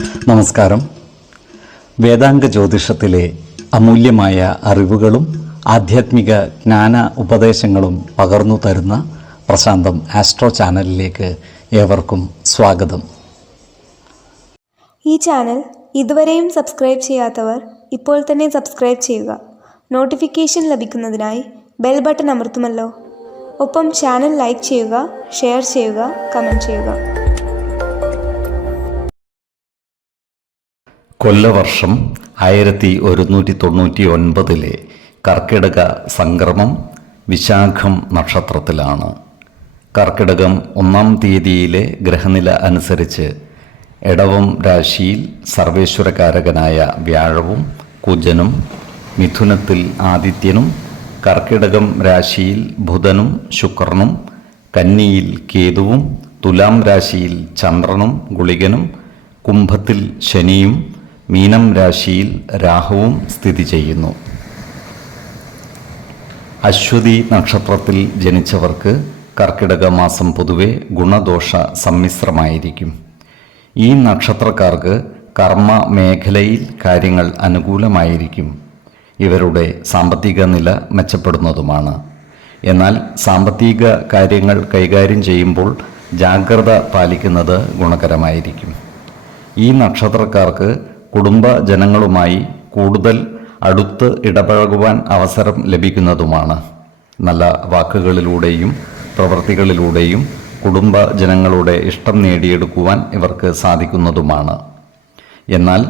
നമസ്കാരം. വേദാംഗ ജ്യോതിഷത്തിലെ അമൂല്യമായ അറിവുകളും ആധ്യാത്മിക ജ്ഞാന ഉപദേശങ്ങളും പകർന്നു തരുന്ന പ്രശാന്തം ആസ്ട്രോ ചാനലിലേക്ക് ഏവർക്കും സ്വാഗതം. ഈ ചാനൽ ഇതുവരെയും സബ്സ്ക്രൈബ് ചെയ്യാത്തവർ ഇപ്പോൾ തന്നെ സബ്സ്ക്രൈബ് ചെയ്യുക. നോട്ടിഫിക്കേഷൻ ലഭിക്കുന്നതിനായി ബെൽ ബട്ടൺ അമർത്തുമല്ലോ. ഒപ്പം ചാനൽ ലൈക്ക് ചെയ്യുക, ഷെയർ ചെയ്യുക, കമൻറ്റ് ചെയ്യുക. കൊല്ലവർഷം 1199 കർക്കിടക സംക്രമം വിശാഖം നക്ഷത്രത്തിലാണ്. കർക്കിടകം 1-ാം തീയതിയിലെ ഗ്രഹനില അനുസരിച്ച് എടവം രാശിയിൽ സർവേശ്വരകാരകനായ വ്യാഴവും കുജനും, മിഥുനത്തിൽ ആദിത്യനും, കർക്കിടകം രാശിയിൽ ബുധനും ശുക്രനും, കന്നിയിൽ കേതുവും, തുലാം രാശിയിൽ ചന്ദ്രനും ഗുളികനും, കുംഭത്തിൽ ശനിയും, മീനം രാശിയിൽ രാഹുവും സ്ഥിതി ചെയ്യുന്നു. അശ്വതി നക്ഷത്രത്തിൽ ജനിച്ചവർക്ക് കർക്കിടക മാസം പൊതുവെ ഗുണദോഷ സമ്മിശ്രമായിരിക്കും. ഈ നക്ഷത്രക്കാർക്ക് കർമ്മ മേഖലയിൽ കാര്യങ്ങൾ അനുകൂലമായിരിക്കും. ഇവരുടെ സാമ്പത്തിക നില മെച്ചപ്പെടുന്നതുമാണ്. എന്നാൽ സാമ്പത്തിക കാര്യങ്ങൾ കൈകാര്യം ചെയ്യുമ്പോൾ ജാഗ്രത പാലിക്കുന്നത് ഗുണകരമായിരിക്കും. ഈ നക്ഷത്രക്കാർക്ക് കുടുംബജനങ്ങളുമായി കൂടുതൽ അടുത്ത് ഇടപഴകുവാൻ അവസരം ലഭിക്കുന്നതുമാണ്. നല്ല വാക്കുകളിലൂടെയും പ്രവൃത്തികളിലൂടെയും കുടുംബജനങ്ങളുടെ ഇഷ്ടം നേടിയെടുക്കുവാൻ ഇവർക്ക് സാധിക്കുന്നതുമാണ്. എന്നാൽ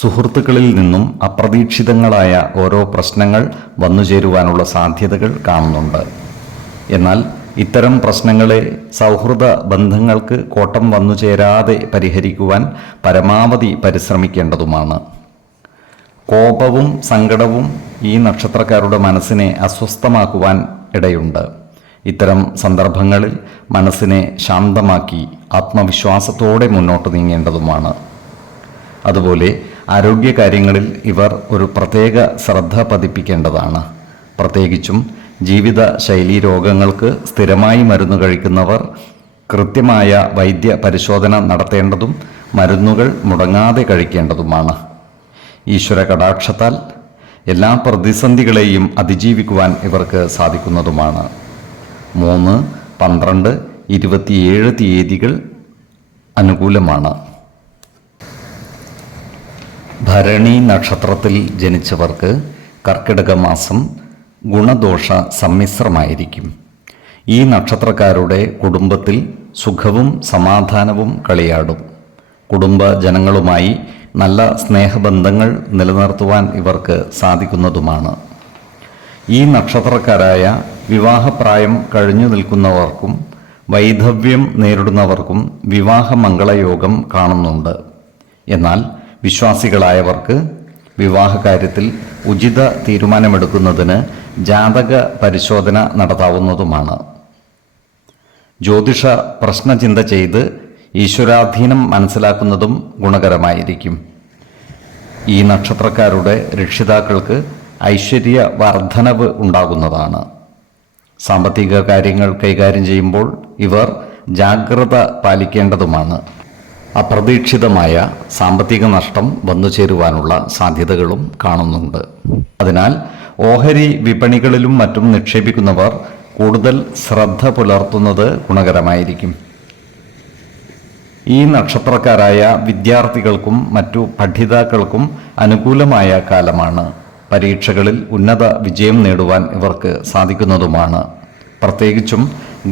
സുഹൃത്തുക്കളിൽ നിന്നും അപ്രതീക്ഷിതങ്ങളായ ഓരോ പ്രശ്നങ്ങൾ വന്നുചേരുവാനുള്ള സാധ്യതകൾ കാണുന്നുണ്ട്. എന്നാൽ ഇത്തരം പ്രശ്നങ്ങളെ സൗഹൃദ ബന്ധങ്ങൾക്ക് കോട്ടം വന്നുചേരാതെ പരിഹരിക്കുവാൻ പരമാവധി പരിശ്രമിക്കേണ്ടതുമാണ്. കോപവും സങ്കടവും ഈ നക്ഷത്രക്കാരുടെ മനസ്സിനെ അസ്വസ്ഥമാക്കുവാൻ ഇടയുണ്ട്. ഇത്തരം സന്ദർഭങ്ങളിൽ മനസ്സിനെ ശാന്തമാക്കി ആത്മവിശ്വാസത്തോടെ മുന്നോട്ട് നീങ്ങേണ്ടതുമാണ്. അതുപോലെ ആരോഗ്യകാര്യങ്ങളിൽ ഇവർ ഒരു പ്രത്യേക ശ്രദ്ധ പതിപ്പിക്കേണ്ടതാണ്. പ്രത്യേകിച്ചും ജീവിത ശൈലീ രോഗങ്ങൾക്ക് സ്ഥിരമായി മരുന്ന് കഴിക്കുന്നവർ കൃത്യമായ വൈദ്യ പരിശോധന നടത്തേണ്ടതും മരുന്നുകൾ മുടങ്ങാതെ കഴിക്കേണ്ടതുമാണ്. ഈശ്വര കടാക്ഷത്താൽ എല്ലാ പ്രതിസന്ധികളെയും അതിജീവിക്കുവാൻ ഇവർക്ക് സാധിക്കുന്നതുമാണ്. 3, 12, 27 തീയതികൾ അനുകൂലമാണ്. ഭരണി നക്ഷത്രത്തിൽ ജനിച്ചവർക്ക് കർക്കിടക മാസം ഗുണദോഷ സമ്മിശ്രമായിരിക്കും. ഈ നക്ഷത്രക്കാരുടെ കുടുംബത്തിൽ സുഖവും സമാധാനവും കളിയാടും. കുടുംബജനങ്ങളുമായി നല്ല സ്നേഹബന്ധങ്ങൾ നിലനിർത്തുവാൻ ഇവർക്ക് സാധിക്കുന്നതുമാണ്. ഈ നക്ഷത്രക്കാരായ വിവാഹപ്രായം കഴിഞ്ഞു നിൽക്കുന്നവർക്കും വൈധവ്യം നേരിടുന്നവർക്കും വിവാഹമംഗളയോഗം കാണുന്നുണ്ട്. എന്നാൽ വിശ്വാസികളായവർക്ക് വിവാഹകാര്യത്തിൽ ഉചിത തീരുമാനമെടുക്കുന്നതിന് ജാതക പരിശോധന നടത്താവുന്നതുമാണ്. ജ്യോതിഷ പ്രശ്നചിന്ത ചെയ്ത് ഈശ്വരാധീനം മനസ്സിലാക്കുന്നതും ഗുണകരമായിരിക്കും. ഈ നക്ഷത്രക്കാരുടെ രക്ഷിതാക്കൾക്ക് ഐശ്വര്യ വർധനവ് ഉണ്ടാകുന്നതാണ്. സാമ്പത്തിക കാര്യങ്ങൾ കൈകാര്യം ചെയ്യുമ്പോൾ ഇവർ ജാഗ്രത പാലിക്കേണ്ടതുമാണ്. അപ്രതീക്ഷിതമായ സാമ്പത്തിക നഷ്ടം വന്നുചേരുവാനുള്ള സാധ്യതകളും കാണുന്നുണ്ട്. അതിനാൽ ഓഹരി വിപണികളിലും മറ്റും നിക്ഷേപിക്കുന്നവർ കൂടുതൽ ശ്രദ്ധ പുലർത്തുന്നത് ഗുണകരമായിരിക്കും. ഈ നക്ഷത്രക്കാരായ വിദ്യാർത്ഥികൾക്കും മറ്റു പഠിതാക്കൾക്കും അനുകൂലമായ കാലമാണ്. പരീക്ഷകളിൽ ഉന്നത വിജയം നേടുവാൻ ഇവർക്ക് സാധിക്കുന്നതുമാണ്. പ്രത്യേകിച്ചും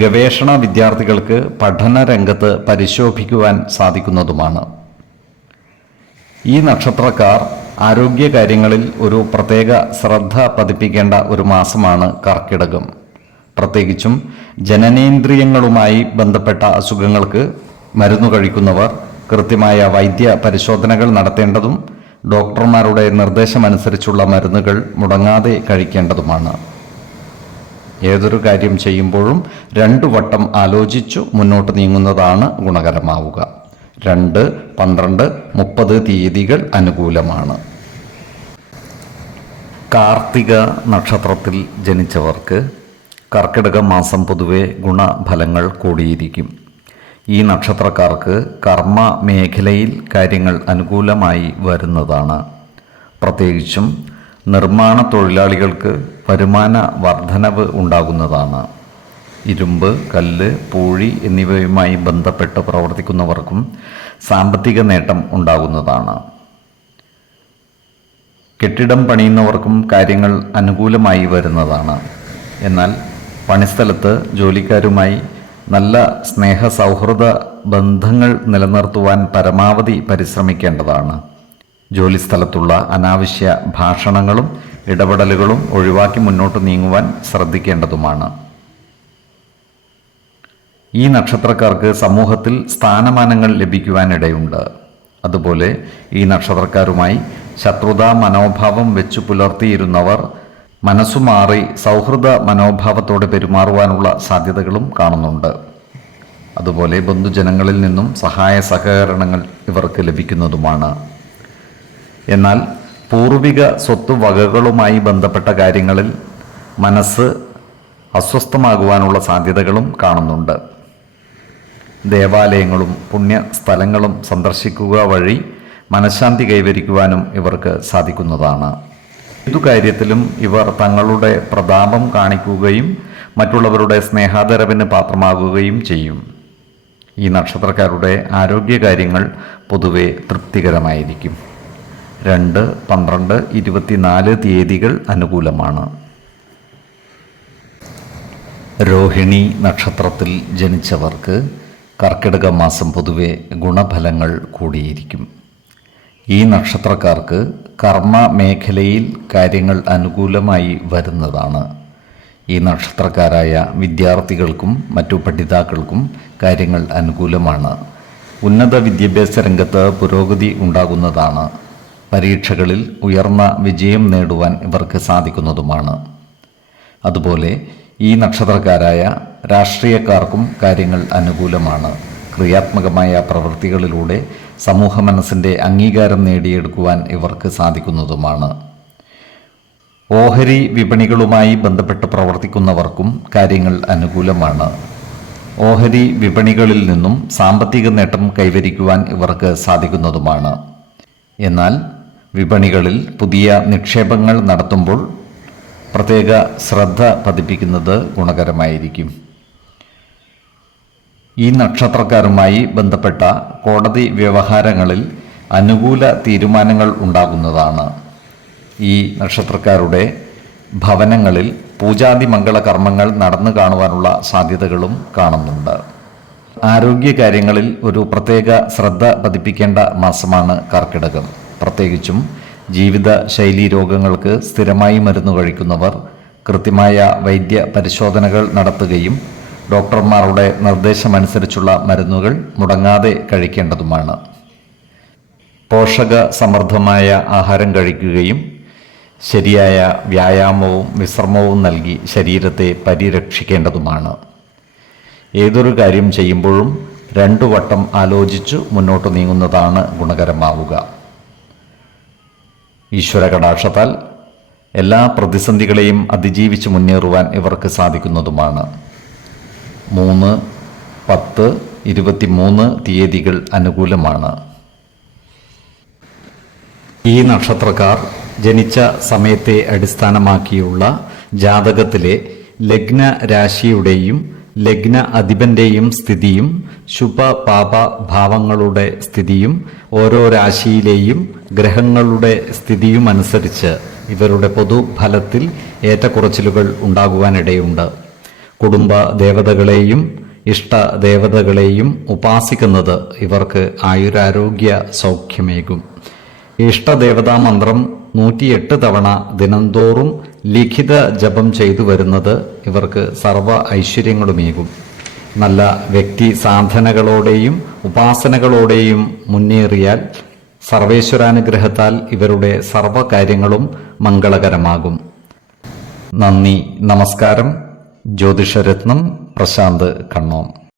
ഗവേഷണ വിദ്യാർത്ഥികൾക്ക് പഠന രംഗത്ത് പരിശോഭിക്കുവാൻ സാധിക്കുന്നതുമാണ്. ഈ നക്ഷത്രക്കാർ ആരോഗ്യകാര്യങ്ങളിൽ ഒരു പ്രത്യേക ശ്രദ്ധ പതിപ്പിക്കേണ്ട ഒരു മാസമാണ് കർക്കിടകം. പ്രത്യേകിച്ചും ജനനേന്ദ്രിയങ്ങളുമായി ബന്ധപ്പെട്ട അസുഖങ്ങൾക്ക് മരുന്ന് കഴിക്കുന്നവർ കൃത്യമായ വൈദ്യ പരിശോധനകൾ നടത്തേണ്ടതും ഡോക്ടർമാരുടെ നിർദ്ദേശമനുസരിച്ചുള്ള മരുന്നുകൾ മുടങ്ങാതെ കഴിക്കേണ്ടതുമാണ്. ഏതൊരു കാര്യം ചെയ്യുമ്പോഴും 2 വട്ടം ആലോചിച്ചു മുന്നോട്ട് നീങ്ങുന്നതാണ് ഗുണകരമാവുക. 2, 12, 30 തീയതികൾ അനുകൂലമാണ്. കാർത്തിക നക്ഷത്രത്തിൽ ജനിച്ചവർക്ക് കർക്കിടക മാസം പൊതുവെ ഗുണഫലങ്ങൾ കൂടിയിരിക്കും. ഈ നക്ഷത്രക്കാർക്ക് കർമ്മ മേഖലയിൽ കാര്യങ്ങൾ അനുകൂലമായി വരുന്നതാണ്. പ്രത്യേകിച്ചും നിർമ്മാണ തൊഴിലാളികൾക്ക് വരുമാന വർധനവ് ഉണ്ടാകുന്നതാണ്. ഇരുമ്പ്, കല്ല്, പൂഴി എന്നിവയുമായി ബന്ധപ്പെട്ട് പ്രവർത്തിക്കുന്നവർക്കും സാമ്പത്തിക നേട്ടം ഉണ്ടാകുന്നതാണ്. കെട്ടിടം പണിയുന്നവർക്കും കാര്യങ്ങൾ അനുകൂലമായി വരുന്നതാണ്. എന്നാൽ പണിസ്ഥലത്ത് ജോലിക്കാരുമായി നല്ല സ്നേഹ സൗഹൃദ ബന്ധങ്ങൾ നിലനിർത്തുവാൻ പരമാവധി പരിശ്രമിക്കേണ്ടതാണ്. ജോലിസ്ഥലത്തുള്ള അനാവശ്യ ഭാഷണങ്ങളും ഇടപെടലുകളും ഒഴിവാക്കി മുന്നോട്ട് നീങ്ങുവാൻ ശ്രദ്ധിക്കേണ്ടതുമാണ്. ഈ നക്ഷത്രക്കാർക്ക് സമൂഹത്തിൽ സ്ഥാനമാനങ്ങൾ ലഭിക്കുവാനിടയുണ്ട്. അതുപോലെ ഈ നക്ഷത്രക്കാരുമായി ശത്രുതാ മനോഭാവം വെച്ചു പുലർത്തിയിരുന്നവർ മനസ്സുമാറി സൗഹൃദ മനോഭാവത്തോടെ പെരുമാറുവാനുള്ള സാധ്യതകളും കാണുന്നുണ്ട്. അതുപോലെ ബന്ധുജനങ്ങളിൽ നിന്നും സഹായ സഹകരണങ്ങൾ ഇവർക്ക് ലഭിക്കുന്നതുമാണ്. എന്നാൽ പൂർവിക സ്വത്തുവകകളുമായി ബന്ധപ്പെട്ട കാര്യങ്ങളിൽ മനസ്സ് അസ്വസ്ഥമാകുവാനുള്ള സാധ്യതകളും കാണുന്നുണ്ട്. ദേവാലയങ്ങളും പുണ്യസ്ഥലങ്ങളും സന്ദർശിക്കുക വഴി മനഃശാന്തി കൈവരിക്കുവാനും ഇവർക്ക് സാധിക്കുന്നതാണ്. ഏതു കാര്യത്തിലും ഇവർ തങ്ങളുടെ പ്രതാപം കാണിക്കുകയും മറ്റുള്ളവരുടെ സ്നേഹാദരവിന് പാത്രമാകുകയും ചെയ്യും. ഈ നക്ഷത്രക്കാരുടെ ആരോഗ്യകാര്യങ്ങൾ പൊതുവെ തൃപ്തികരമായിരിക്കും. 2, 12, 24 തീയതികൾ അനുകൂലമാണ്. രോഹിണി നക്ഷത്രത്തിൽ ജനിച്ചവർക്ക് കർക്കിടക മാസം പൊതുവെ ഗുണഫലങ്ങൾ കൂടിയിരിക്കും. ഈ നക്ഷത്രക്കാർക്ക് കർമ്മ മേഖലയിൽ കാര്യങ്ങൾ അനുകൂലമായി വരുന്നതാണ്. ഈ നക്ഷത്രക്കാരായ വിദ്യാർത്ഥികൾക്കും മറ്റു പഠിതാക്കൾക്കും കാര്യങ്ങൾ അനുകൂലമാണ്. ഉന്നത വിദ്യാഭ്യാസ രംഗത്ത് പുരോഗതി ഉണ്ടാകുന്നതാണ്. പരീക്ഷകളിൽ ഉയർന്ന വിജയം നേടുവാൻ ഇവർക്ക് സാധിക്കുന്നതുമാണ്. അതുപോലെ ഈ നക്ഷത്രക്കാരായ രാഷ്ട്രീയക്കാർക്കും കാര്യങ്ങൾ അനുകൂലമാണ്. ക്രിയാത്മകമായ പ്രവൃത്തികളിലൂടെ സമൂഹ മനസ്സിൻ്റെ അംഗീകാരം നേടിയെടുക്കുവാൻ ഇവർക്ക് സാധിക്കുന്നതുമാണ്. ഓഹരി വിപണികളുമായി ബന്ധപ്പെട്ട് പ്രവർത്തിക്കുന്നവർക്കും കാര്യങ്ങൾ അനുകൂലമാണ്. ഓഹരി വിപണികളിൽ നിന്നും സാമ്പത്തിക നേട്ടം കൈവരിക്കുവാൻ ഇവർക്ക് സാധിക്കുന്നതുമാണ്. എന്നാൽ വിപണികളിൽ പുതിയ നിക്ഷേപങ്ങൾ നടത്തുമ്പോൾ പ്രത്യേക ശ്രദ്ധ പതിപ്പിക്കുന്നത് ഗുണകരമായിരിക്കും. ഈ നക്ഷത്രക്കാരുമായി ബന്ധപ്പെട്ട കോടതി വ്യവഹാരങ്ങളിൽ അനുകൂല തീരുമാനങ്ങൾ ഉണ്ടാകുന്നതാണ്. ഈ നക്ഷത്രക്കാരുടെ ഭവനങ്ങളിൽ പൂജാതി മംഗളകർമ്മങ്ങൾ നടന്നു കാണുവാനുള്ള സാധ്യതകളും കാണുന്നുണ്ട്. ആരോഗ്യകാര്യങ്ങളിൽ ഒരു പ്രത്യേക ശ്രദ്ധ പതിപ്പിക്കേണ്ട മാസമാണ് കർക്കിടകം. പ്രത്യേകിച്ചും ജീവിത ശൈലീ രോഗങ്ങൾക്ക് സ്ഥിരമായി മരുന്ന് കഴിക്കുന്നവർ കൃത്യമായ വൈദ്യ പരിശോധനകൾ നടത്തുകയും ഡോക്ടർമാരുടെ നിർദ്ദേശമനുസരിച്ചുള്ള മരുന്നുകൾ മുടങ്ങാതെ കഴിക്കേണ്ടതുമാണ്. പോഷക സമൃദ്ധമായ ആഹാരം കഴിക്കുകയും ശരിയായ വ്യായാമവും വിശ്രമവും നൽകി ശരീരത്തെ പരിരക്ഷിക്കേണ്ടതുമാണ്. ഏതൊരു കാര്യം ചെയ്യുമ്പോഴും 2 വട്ടം ആലോചിച്ചു മുന്നോട്ട് നീങ്ങുന്നതാണ് ഗുണകരമാവുക. ഈശ്വര കടാക്ഷത്താൽ എല്ലാ പ്രതിസന്ധികളെയും അതിജീവിച്ച് മുന്നേറുവാൻ ഇവർക്ക് സാധിക്കുന്നതുമാണ്. 3, 10, 23 തീയതികൾ അനുകൂലമാണ്. ഈ നക്ഷത്രക്കാർ ജനിച്ച സമയത്തെ അടിസ്ഥാനമാക്കിയുള്ള ജാതകത്തിലെ ലഗ്ന രാശിയുടെയും ലഗ്ന അധിപന്റെയും സ്ഥിതിയും ശുഭ പാപ ഭാവങ്ങളുടെ സ്ഥിതിയും ഓരോ രാശിയിലെയും ഗ്രഹങ്ങളുടെ സ്ഥിതിയും അനുസരിച്ച് ഇവരുടെ പൊതുഫലത്തിൽ ഏറ്റക്കുറച്ചിലുകൾ ഉണ്ടാകുവാനിടയുണ്ട്. കുടുംബ ദേവതകളെയും ഇഷ്ട ദേവതകളെയും ഉപാസിക്കുന്നത് ഇവർക്ക് ആയുരാരോഗ്യ സൗഖ്യമേകും. ഇഷ്ടദേവതാ മന്ത്രം 108 തവണ ദിനംതോറും ലിഖിത ജപം ചെയ്തു വരുന്നത് ഇവർക്ക് സർവ്വ ഐശ്വര്യങ്ങളുമേകും. നല്ല വ്യക്തി സാധനകളോടെയും ഉപാസനകളോടെയും മുന്നേറിയാൽ സർവേശ്വരാനുഗ്രഹത്താൽ ഇവരുടെ സർവ്വകാര്യങ്ങളും മംഗളകരമാകും. നന്ദി, നമസ്കാരം. ജ്യോതിഷരത്നം പ്രശാന്ത് കണ്ണോം.